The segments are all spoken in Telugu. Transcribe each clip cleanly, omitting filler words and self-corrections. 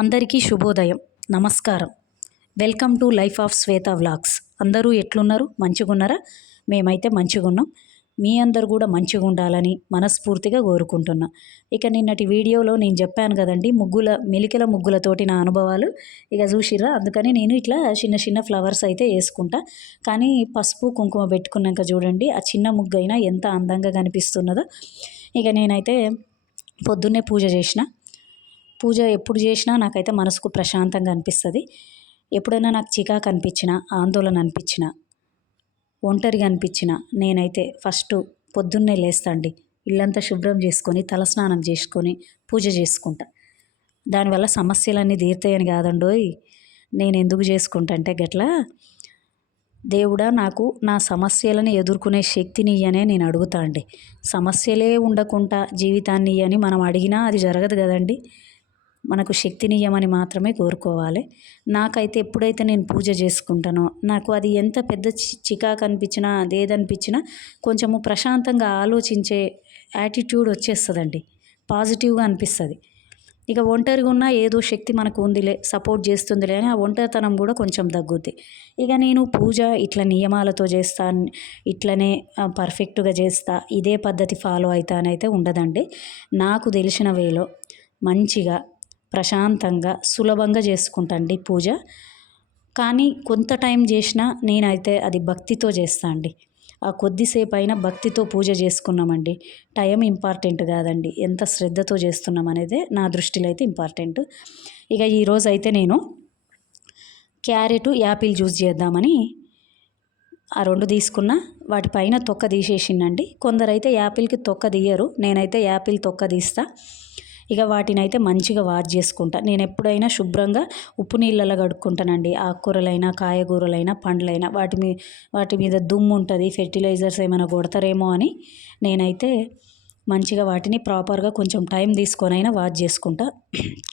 అందరికీ శుభోదయం, నమస్కారం. Welcome to life of Shweta vlogs. అందరూ ఎట్లున్నారు? మంచిగున్నారా? మేమైతే మంచిగున్నాం. మీ అందరు కూడా మంచిగా ఉండాలని మనస్ఫూర్తిగా కోరుకుంటున్నా. ఇక నిన్నటి వీడియోలో నేను చెప్పాను కదండి, మెలికల ముగ్గులతోటి నా అనుభవాలు. ఇక చూసిర్రా, అందుకని నేను ఇట్లా చిన్న చిన్న ఫ్లవర్స్ అయితే వేసుకుంటా. కానీ పసుపు కుంకుమ పెట్టుకున్నాక చూడండి, ఆ చిన్న ముగ్గు అయినా ఎంత అందంగా కనిపిస్తున్నదో. ఇక నేనైతే పొద్దున్నే పూజ ఎప్పుడు చేసినా నాకైతే మనసుకు ప్రశాంతంగా అనిపిస్తుంది. ఎప్పుడైనా నాకు చికాకు అనిపించినా, ఆందోళన అనిపించినా, ఒంటరిగా అనిపించినా నేనైతే ఫస్ట్ పొద్దున్నే లేస్తాండి, ఇల్లంతా శుభ్రం చేసుకొని తలస్నానం చేసుకొని పూజ చేసుకుంటా. దానివల్ల సమస్యలన్నీ తీరుతాయని కాదండోయ్. నేను ఎందుకు చేసుకుంటా అంటే గట్లా, దేవుడా నాకు నా సమస్యలను ఎదుర్కొనే శక్తిని ఇయ్యనే నేను అడుగుతా అండి. సమస్యలే ఉండకుండా జీవితాన్ని ఇయ్యని మనం అడిగినా అది జరగదు కదండి. మనకు శక్తినియ్యమని మాత్రమే కోరుకోవాలి. నాకైతే ఎప్పుడైతే నేను పూజ చేసుకుంటానో, నాకు అది ఎంత పెద్ద చికాకు అనిపించినా, అదేదనిపించినా కొంచెము ప్రశాంతంగా ఆలోచించే యాటిట్యూడ్ వచ్చేస్తుందండి. పాజిటివ్గా అనిపిస్తుంది. ఇక ఒంటరిగా ఉన్నా ఏదో శక్తి మనకు ఉందిలే, సపోర్ట్ చేస్తుందిలే అని ఆ ఒంటరితనం కూడా కొంచెం తగ్గుద్ది. ఇక నేను పూజ ఇట్లా నియమాలతో చేస్తాను, ఇట్లనే పర్ఫెక్ట్గా చేస్తా, ఇదే పద్ధతి ఫాలో అవుతానైతే ఉండదండి. నాకు తెలిసిన వేలో మంచిగా ప్రశాంతంగా సులభంగా చేసుకుంటాండి పూజ. కానీ కొంత టైం చేసినా నేనైతే అది భక్తితో చేస్తా అండి. ఆ కొద్దిసేపు అయినా భక్తితో పూజ చేసుకున్నామండి. టైం ఇంపార్టెంట్ కాదండి, ఎంత శ్రద్ధతో చేస్తున్నాం అనేదే నా దృష్టిలో అయితే ఇంపార్టెంట్. ఇక ఈరోజు అయితే నేను క్యారెట్ యాపిల్ జ్యూస్ చేద్దామని ఆ రెండు తీసుకున్న, వాటిపైన తొక్క తీసేసిండండి. కొందరైతే యాపిల్కి తొక్క తీయరు, నేనైతే యాపిల్ తొక్క తీస్తా. ఇక వాటిని అయితే మంచిగా వాష్ చేసుకుంటా. నేను ఎప్పుడైనా శుభ్రంగా ఉప్పు నీళ్ళలో కడుక్కుంటానండి. ఆకుకూరలైనా, కాయగూరలైనా, పండ్లైనా వాటి మీద దుమ్ము ఉంటుంది, ఫెర్టిలైజర్స్ ఏమైనా కొడతారేమో అని నేనైతే మంచిగా వాటిని ప్రాపర్గా కొంచెం టైం తీసుకొనైనా వాష్ చేసుకుంటా.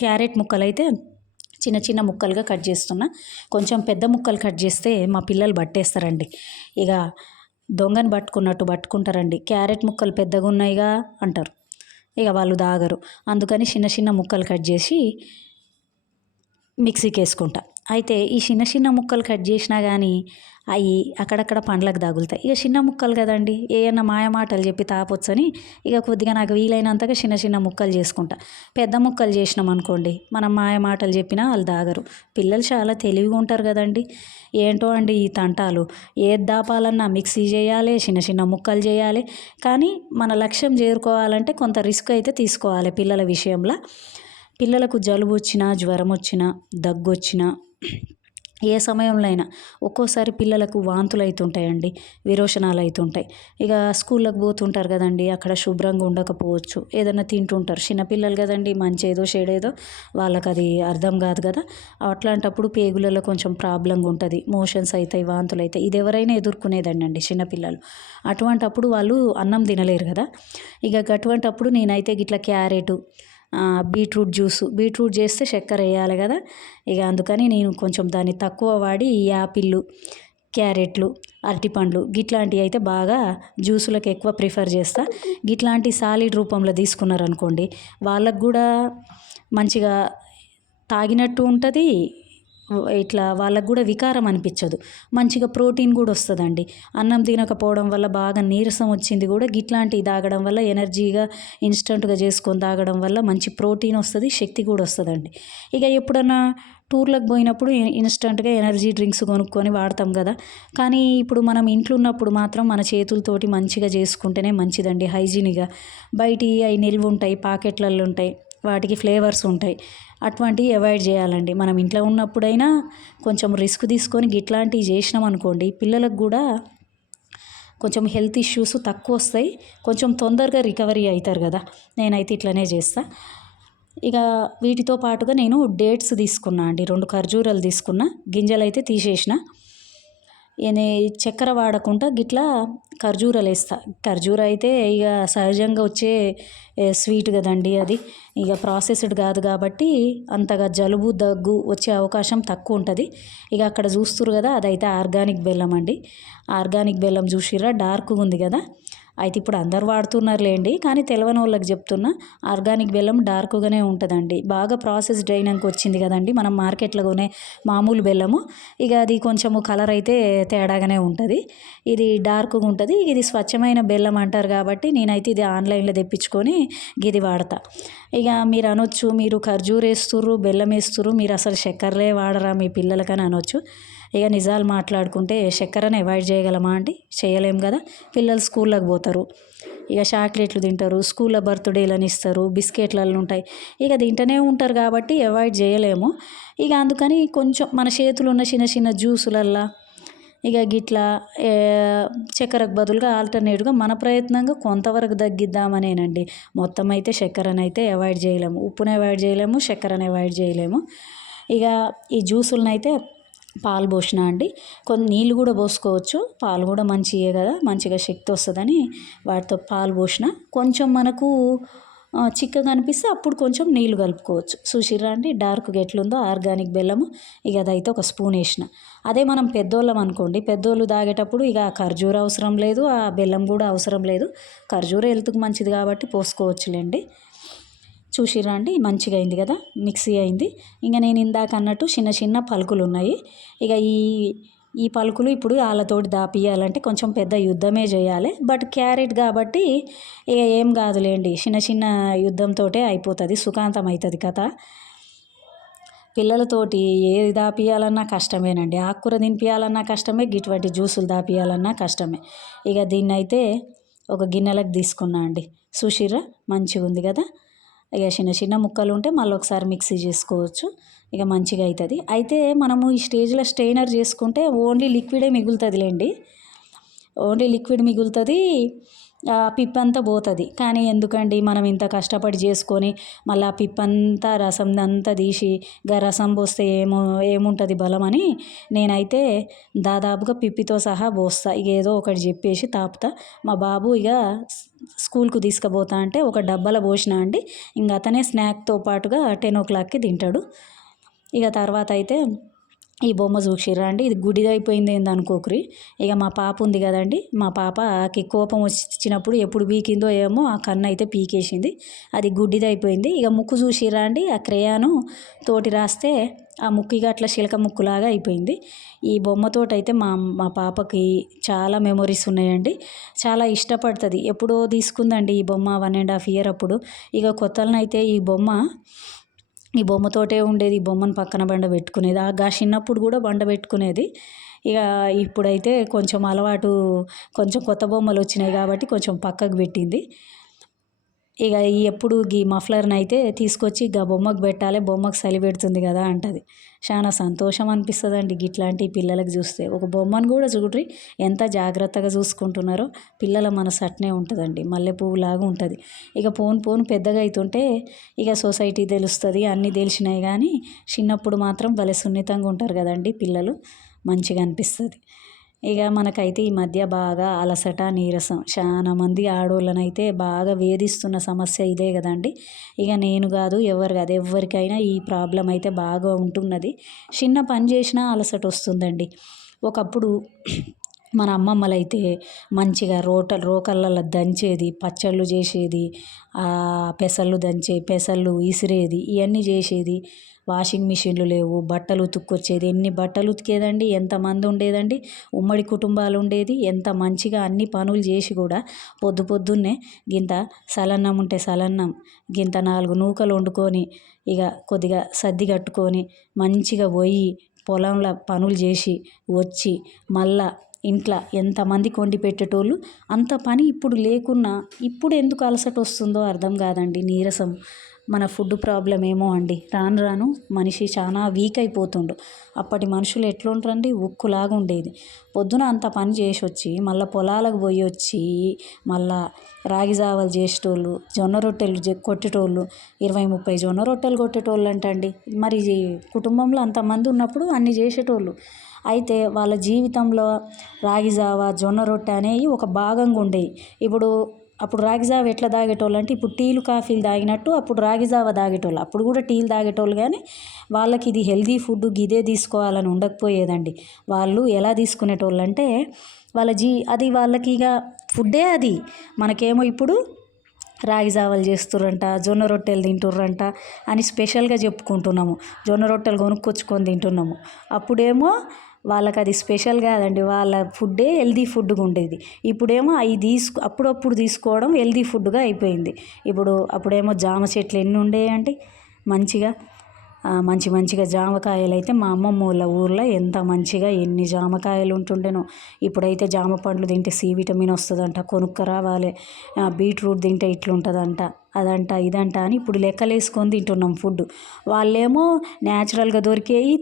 క్యారెట్ ముక్కలు అయితే చిన్న చిన్న ముక్కలుగా కట్ చేస్తున్నా. కొంచెం పెద్ద ముక్కలు కట్ చేస్తే మా పిల్లలు పట్టేస్తారండి. ఇక దొంగను పట్టుకున్నట్టు పట్టుకుంటారండి. క్యారెట్ ముక్కలు పెద్దగా ఉన్నాయిగా అంటారు. ఇక వాళ్ళు దాగరు. అందుకని చిన్న చిన్న ముక్కలు కట్ చేసి మిక్సీకి వేసుకుంటా. అయితే ఈ చిన్న చిన్న ముక్కలు కట్ చేసినా కానీ అవి అక్కడక్కడ పండ్లకు తగులుతాయి. ఇక చిన్న ముక్కలు కదండి, ఏమన్నా మాయమాటలు చెప్పి తాపొచ్చని ఇక కొద్దిగా నాకు వీలైనంతగా చిన్న చిన్న ముక్కలు చేసుకుంటా. పెద్ద ముక్కలు చేసినాం అనుకోండి, మనం మాయమాటలు చెప్పినా వాళ్ళు దాగరు. పిల్లలు చాలా తెలివిగా ఉంటారు కదండి. ఏంటో అండి ఈ తంటాలు, ఏది దాపాలన్నా మిక్సీ చేయాలి, చిన్న చిన్న ముక్కలు చేయాలి. కానీ మన లక్ష్యం చేరుకోవాలంటే కొంత రిస్క్ అయితే తీసుకోవాలి పిల్లల విషయంలో. పిల్లలకు జలుబు వచ్చినా, జ్వరం వచ్చినా, దగ్గు వచ్చినా, ఏ సమయంలో అయినా ఒక్కోసారి పిల్లలకు వాంతులు అవుతుంటాయండి, విరోచనాలు అవుతుంటాయి. ఇక స్కూళ్ళకి పోతుంటారు కదండి, అక్కడ శుభ్రంగా ఉండకపోవచ్చు, ఏదైనా తింటుంటారు. చిన్నపిల్లలు కదండి, మంచేదో చెడేదో వాళ్ళకి అది అర్థం కాదు కదా. అట్లాంటప్పుడు పేగులలో కొంచెం ప్రాబ్లంగా ఉంటుంది, మోషన్స్ అవుతాయి, వాంతులు అవుతాయి. ఇది ఎవరైనా ఎదుర్కొనేదండి అండి చిన్నపిల్లలు. అటువంటప్పుడు వాళ్ళు అన్నం తినలేరు కదా. ఇక అటువంటప్పుడు నేనైతే గిట్ల క్యారెట్, బీట్రూట్ చేస్తే చక్కెర వేయాలి కదా. ఇక అందుకని నేను కొంచెం దాన్ని తక్కువ వాడి ఈ యాపిళ్ళు, క్యారెట్లు, అరటిపండ్లు గిట్లాంటివి అయితే బాగా జ్యూసులకు ఎక్కువ ప్రిఫర్ చేస్తా. గిట్లాంటి సాలిడ్ రూపంలో తీసుకున్నారనుకోండి, వాళ్ళకు కూడా మంచిగా తాగినట్టు ఉంటుంది. ఇట్లా వాళ్ళకు కూడా వికారం అనిపించదు, మంచిగా ప్రోటీన్ కూడా వస్తుందండి. అన్నం తినకపోవడం వల్ల బాగా నీరసం వచ్చింది కూడా గిట్లాంటివి తాగడం వల్ల, ఎనర్జీగా ఇన్స్టెంట్గా చేసుకొని తాగడం వల్ల మంచి ప్రోటీన్ వస్తుంది, శక్తి కూడా వస్తుందండి. ఇక ఎప్పుడన్నా టూర్లకు పోయినప్పుడు ఇన్స్టెంట్గా ఎనర్జీ డ్రింక్స్ కొనుక్కొని వాడతాం కదా. కానీ ఇప్పుడు మనం ఇంట్లో ఉన్నప్పుడు మాత్రం మన చేతులతోటి మంచిగా చేసుకుంటేనే మంచిదండి, హైజీనిగా. బయటి అవి నిల్వ ఉంటాయి, పాకెట్లలో ఉంటాయి, వాటికి ఫ్లేవర్స్ ఉంటాయి. అటువంటివి అవాయిడ్ చేయాలండి. మనం ఇంట్లో ఉన్నప్పుడైనా కొంచెం రిస్క్ తీసుకొని ఇట్లాంటివి చేసినాం అనుకోండి, పిల్లలకు కూడా కొంచెం హెల్త్ ఇష్యూస్ తక్కువ వస్తాయి, కొంచెం తొందరగా రికవరీ అవుతారు కదా. నేనైతే ఇట్లనే చేస్తా. ఇక వీటితో పాటుగా నేను డేట్స్ తీసుకున్నా అండి, 2 ఖర్జూరాలు తీసుకున్నా, గింజలు అయితే తీసేసిన. చక్కెర వాడకుండా గిట్లా ఖర్జూరాలు వేస్తా. ఖర్జూర అయితే ఇక సహజంగా వచ్చే స్వీట్ కదండి, అది ఇక ప్రాసెస్డ్ కాదు కాబట్టి అంతగా జలుబు దగ్గు వచ్చే అవకాశం తక్కువ ఉంటుంది. ఇక అక్కడ చూస్తురు కదా, అదైతే ఆర్గానిక్ బెల్లం అండి. ఆర్గానిక్ బెల్లం చూసిర్రా, డార్క్గా ఉంది కదా. అయితే ఇప్పుడు అందరు వాడుతున్నారులేండి, కానీ తెలవని వాళ్ళకి చెప్తున్నా. ఆర్గానిక్ బెల్లం డార్క్గానే ఉంటుందండి. బాగా ప్రాసెస్డ్ అయినాక వచ్చింది కదండి మనం మార్కెట్లో కొనే మామూలు బెల్లము. ఇక అది కొంచెము కలర్ అయితే తేడాగానే ఉంటుంది. ఇది డార్క్గా ఉంటుంది. ఇది స్వచ్ఛమైన బెల్లం అంటారు కాబట్టి నేనైతే ఇది ఆన్లైన్లో తెప్పించుకొని ఇది వాడతా. ఇక మీరు అనొచ్చు, మీరు ఖర్జూర వేస్తుర్రు, బెల్లం వేస్తుర్రు, మీరు అసలు చక్కెరలే వాడరా మీ పిల్లలకని అనొచ్చు. ఇక నిజాలు మాట్లాడుకుంటే చక్కెరని అవాయిడ్ చేయగలమా అండి? చేయలేం కదా. పిల్లలు స్కూల్లోకి పోతారు, ఇక చాక్లెట్లు తింటారు, స్కూల్లో బర్త్డేలని ఇస్తారు, బిస్కెట్లలో ఉంటాయి, ఇక తింటూనే ఉంటారు కాబట్టి అవాయిడ్ చేయలేము. ఇక అందుకని కొంచెం మన చేతులు ఉన్న చిన్న చిన్న జ్యూసులల్లా ఇక గిట్లా చక్కెరకు బదులుగా ఆల్టర్నేట్గా మన ప్రయత్నంగా కొంతవరకు తగ్గిద్దామనేనండి. మొత్తం అయితే చక్కెరని అయితే అవాయిడ్ చేయలేము, ఉప్పుని అవాయిడ్ చేయలేము, చక్కెరని అవాయిడ్ చేయలేము. ఇక ఈ జ్యూసులను అయితే పాలు పోసిన అండి, కొన్ని నీళ్ళు కూడా పోసుకోవచ్చు. పాలు కూడా మంచియే కదా, మంచిగా శక్తి వస్తుందని వాటితో పాలు పోసిన. కొంచెం మనకు చిక్కగా అనిపిస్తే అప్పుడు కొంచెం నీళ్ళు కలుపుకోవచ్చు. చూసిర్రా అండి డార్క్గా ఎట్లుందో ఆర్గానిక్ బెల్లము. ఇక అదైతే ఒక స్పూన్ వేసిన. అదే మనం పెద్దోళ్ళం అనుకోండి, పెద్దోళ్ళు తాగేటప్పుడు ఇక ఖర్జూర అవసరం లేదు, ఆ బెల్లం కూడా అవసరం లేదు. ఖర్జూర హెల్త్కి మంచిది కాబట్టి పోసుకోవచ్చులేండి. చూసిర్రా అండి మంచిగా అయింది కదా, మిక్సీ అయింది. ఇంకా నేను ఇందాక అన్నట్టు చిన్న చిన్న పలుకులు ఉన్నాయి. ఇక ఈ ఈ పలుకులు ఇప్పుడు వాళ్ళతోటి దాపియాలంటే కొంచెం పెద్ద యుద్ధమే చేయాలి. బట్ క్యారెట్ కాబట్టి ఇక ఏం కాదులేండి, చిన్న చిన్న యుద్ధంతో అయిపోతుంది, సుఖాంతం అవుతుంది కథ. పిల్లలతోటి ఏది దాపియాలన్నా కష్టమేనండి, ఆకుకూర తినిపియాలన్నా కష్టమే, ఇటువంటి జ్యూసులు దాపియాలన్నా కష్టమే. ఇక దీన్ని అయితే ఒక గిన్నెలకు తీసుకున్నా అండి. చూసిర్రా మంచిగా ఉంది కదా. ఇక చిన్న చిన్న ముక్కలు ఉంటే మళ్ళీ ఒకసారి మిక్సీ చేసుకోవచ్చు, ఇక మంచిగా అవుతుంది. అయితే మనము ఈ స్టేజ్లో స్ట్రెయినర్ చేసుకుంటే ఓన్లీ లిక్విడే మిగులుతుందిలేండి, ఓన్లీ లిక్విడ్ మిగులుతుంది, పిప్పంతా పోతుంది. కానీ ఎందుకండి మనం ఇంత కష్టపడి చేసుకొని మళ్ళీ ఆ పిప్పంతా రసం అంతా తీసి రసం పోస్తే ఏముంటుంది బలం అని నేనైతే దాదాపుగా పిప్పితో సహా పోస్తా. ఇక ఏదో ఒకటి చెప్పేసి తాపుతా. మా బాబు ఇక స్కూల్కు తీసుకుపోతా అంటే ఒక డబ్బాలో పోసిన అండి. ఇంకా అతనే స్నాక్తో పాటుగా 10 o'clockకి తింటాడు. ఇక తర్వాత అయితే ఈ బొమ్మ చూసిర్రా అండి, ఇది గుడిదైపోయింది ఏంది అనుకోకరి. ఇక మా పాప ఉంది కదండి, మా పాపకి కోపం వచ్చినప్పుడు ఎప్పుడు పీకిందో ఏమో ఆ కన్ను అయితే పీకేసింది, అది గుడ్డిదైపోయింది. ఇక ముక్కు చూసిర్రా అండి, ఆ క్రేయాను తోటి రాస్తే ఆ ముక్కు ఇక అట్లా చిలక ముక్కులాగా అయిపోయింది. ఈ బొమ్మతోటి అయితే మా మా పాపకి చాలా మెమొరీస్ ఉన్నాయండి, చాలా ఇష్టపడుతుంది. ఎప్పుడో తీసుకుందండి ఈ బొమ్మ 1.5 year అప్పుడు. ఇక కొత్తలనైతే ఈ బొమ్మతోటే ఉండేది, ఈ బొమ్మను పక్కన బండ పెట్టుకునేది. ఆ చిన్నప్పుడు కూడా బండ పెట్టుకునేది. ఇక ఇప్పుడైతే కొంచెం అలవాటు, కొంచెం కొత్త బొమ్మలు వచ్చినాయి కాబట్టి కొంచెం పక్కకు పెట్టింది. ఇక ఎప్పుడు ఈ మఫ్లర్ని అయితే తీసుకొచ్చి ఇక బొమ్మకు పెట్టాలి, బొమ్మకు చలి పెడుతుంది కదా అంటది. చాలా సంతోషం అనిపిస్తుందండి ఇట్లాంటి పిల్లలకు చూస్తే. ఒక బొమ్మను కూడా చూడ్రి ఎంత జాగ్రత్తగా చూసుకుంటున్నారో. పిల్లల మనసు అట్నే ఉంటుందండి, మల్లెపువ్వులాగా ఉంటుంది. ఇక పోను పెద్దగా అవుతుంటే ఇక సొసైటీ తెలుస్తుంది, అన్నీ తెలిసినాయి. కానీ చిన్నప్పుడు మాత్రం భలే సున్నితంగా ఉంటారు కదండి పిల్లలు, మంచిగా అనిపిస్తుంది. ఇక మనకైతే ఈ మధ్య బాగా అలసట, నీరసం, చాలా మంది ఆడవాళ్ళనైతే బాగా వేధిస్తున్న సమస్య ఇదే కదండి. ఇక నేను కాదు, ఎవరు కాదు, ఎవరికైనా ఈ ప్రాబ్లం అయితే బాగా ఉంటున్నది. చిన్న పని చేసినా అలసట వస్తుందండి. ఒకప్పుడు మన అమ్మమ్మలైతే మంచిగా రోకళ్ళలో దంచేది, పచ్చళ్ళు చేసేది, పెసళ్ళు ఇసిరేది, ఇవన్నీ చేసేది. వాషింగ్ మిషన్లు లేవు, బట్టలు ఉతుక్కొచ్చేది. ఎన్ని బట్టలు ఉతికేదండి, ఎంతమంది ఉండేదండి, ఉమ్మడి కుటుంబాలు ఉండేది. ఎంత మంచిగా అన్ని పనులు చేసి కూడా పొద్దున్నే గింత సలన్నం ఉంటే సలన్నం, గింత 4 నూకలు వండుకొని ఇక కొద్దిగా సర్ది కట్టుకొని మంచిగా పోయి పొలంలో పనులు చేసి వచ్చి మళ్ళా ఇంట్లో ఎంతమందికి వండి పెట్టేటోళ్ళు. అంత పని ఇప్పుడు లేకున్నా ఇప్పుడు ఎందుకు అలసట వస్తుందో అర్థం కాదండి, నీరసం. మన ఫుడ్ ప్రాబ్లం ఏమో అండి. రాను రాను మనిషి చాలా వీక్ అయిపోతుండు. అప్పటి మనుషులు ఎట్లుంటారండి, ఉక్కులాగా ఉండేది. పొద్దున అంత పని చేసి వచ్చి మళ్ళీ పొలాలకు పోయి వచ్చి మళ్ళా రాగి జావలు చేసేటోళ్ళు, జొన్న రొట్టెలు కొట్టేటోళ్ళు, 20-30 జొన్న రొట్టెలు కొట్టేటోళ్ళు అంటండి. మరి కుటుంబంలో అంతమంది ఉన్నప్పుడు అన్ని చేసేటోళ్ళు. అయితే వాళ్ళ జీవితంలో రాగి జావ, జొన్న రొట్టె అనేవి ఒక భాగంగా ఉండేవి. ఇప్పుడు అప్పుడు రాగి జావ ఎట్లా తాగేటోళ్ళు అంటే ఇప్పుడు టీలు కాఫీలు తాగినట్టు అప్పుడు రాగి జావ తాగేటోళ్ళు. అప్పుడు కూడా టీలు తాగేటోళ్ళు కానీ వాళ్ళకి ఇది హెల్దీ ఫుడ్ ఇదే తీసుకోవాలని ఉండకపోయేదండి. వాళ్ళు ఎలా తీసుకునేటోళ్ళు అంటే అది వాళ్ళకి ఇక ఫుడ్డే అది. మనకేమో ఇప్పుడు రాగి జావలు చేస్తుర్రంట, జొన్న రొట్టెలు తింటుర్రంట అని స్పెషల్గా చెప్పుకుంటున్నాము. జొన్న రొట్టెలు కొనుక్కొచ్చుకొని తింటున్నాము. అప్పుడేమో వాళ్ళకి అది స్పెషల్ కాదండి, వాళ్ళ ఫుడ్డే హెల్దీ ఫుడ్గా ఉండేది. ఇప్పుడేమో అవి అప్పుడప్పుడు తీసుకోవడం హెల్దీ ఫుడ్గా అయిపోయింది. అప్పుడేమో జామ చెట్లు ఎన్ని ఉండేయండి మంచిగా. మంచిగా జామకాయలు అయితే మా అమ్మమ్మ వాళ్ళ ఊర్లో ఎంత మంచిగా ఎన్ని జామకాయలు ఉంటుండేనో. ఇప్పుడైతే జామ పండ్లు తింటే సి విటమిన్ వస్తుందంట, కొనుక్క రావాలి. బీట్రూట్ తింటే ఇట్లుంటుందంట, అదంట ఇదంట అని ఇప్పుడు లెక్కలేసుకొని తింటున్నాం ఫుడ్. వాళ్ళేమో న్యాచురల్గా దొరికేవి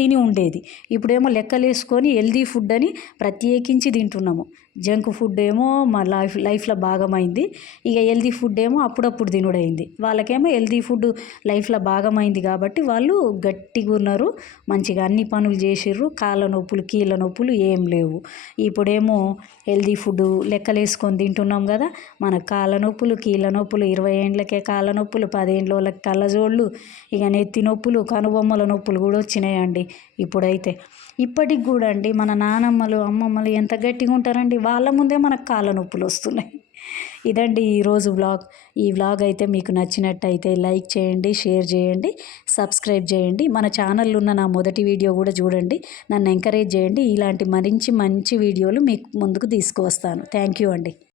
తిని ఉండేది. ఇప్పుడేమో లెక్కలేసుకొని హెల్దీ ఫుడ్ అని ప్రత్యేకించి తింటున్నాము. జంక్ ఫుడ్ ఏమో మా లైఫ్లో భాగమైంది. ఇక హెల్దీ ఫుడ్ ఏమో అప్పుడప్పుడు తినుడైంది. వాళ్ళకేమో హెల్దీ ఫుడ్ లైఫ్లో భాగమైంది కాబట్టి వాళ్ళు గట్టిగా ఉన్నారు, మంచిగా అన్ని పనులు చేసిర్రు. కాళ్ళ నొప్పులు కీళ్ళ నొప్పులు ఏం లేవు. ఇప్పుడేమో హెల్దీ ఫుడ్ లెక్కలేసుకొని తింటున్నాం కదా, మన కాళ్ళ నొప్పులు కీళ్ళ నొప్పులు 20 ఏండ్లకే కాళ్ళ నొప్పులు, 10 ఏండ్లకి కళ్ళజోళ్ళు, ఇక నెత్తి నొప్పులు కనుబొమ్మల నొప్పులు కూడా వచ్చినాయండి ఇప్పుడైతే. ఇప్పటికి కూడా అండి మన నానమ్మలు అమ్మమ్మలు ఎంత గట్టిగా ఉంటారండి, వాళ్ళ ముందే మనకు కాళ్ళ నొప్పులు వస్తున్నాయి. ఇదండి ఈరోజు వ్లాగ్. ఈ వ్లాగ్ అయితే మీకు నచ్చినట్టయితే లైక్ చేయండి, షేర్ చేయండి, సబ్స్క్రైబ్ చేయండి. మన ఛానల్లో ఉన్న నా మొదటి వీడియో కూడా చూడండి, నన్ను ఎంకరేజ్ చేయండి. ఇలాంటి మంచి వీడియోలు మీకు ముందుకు తీసుకువస్తాను. థ్యాంక్ యూ అండి.